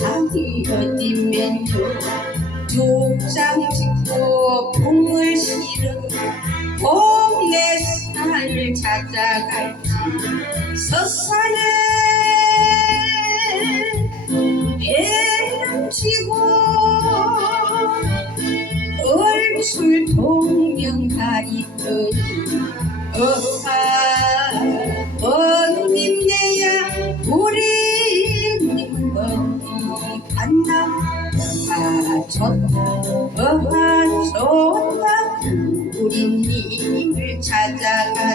산신상이 어디면요 두장 짓고 붕을 실어 동네 산을 찾아갈지 서산에 헤엄치고 얼출 동명다리더니 어하 갔나 아 좋다 어하 좋다 우리님을 찾아가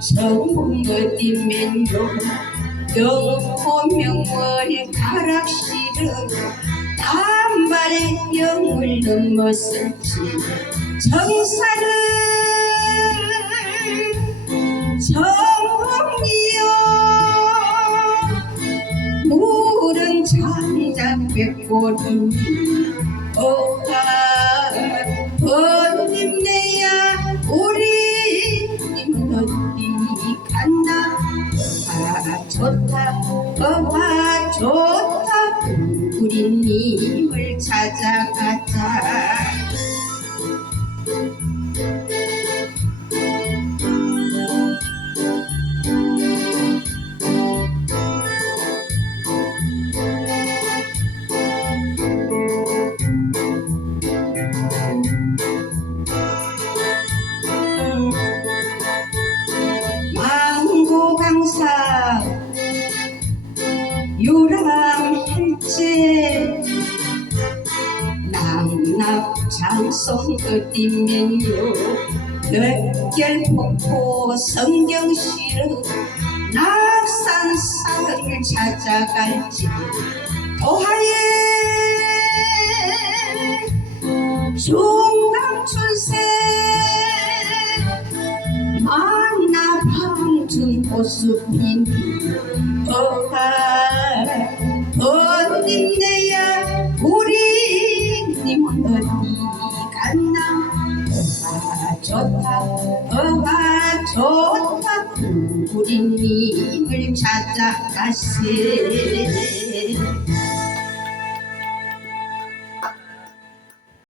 전공 어디면요 영호명월 가락시름 단발의 영을 넘었을지 정사를 정이요 물은 장작 백골이 오하 좋다. 우리님을 찾아가 요람일제 남납장성 어디면요 넓결폭포 성경시로 낙산산을 찾아갈지 도하에 중강출세 만나 방춘 호수빈 어하 우리님은 어디 갔나 어하 좋다 어하 좋다. 우리 님을 찾아가세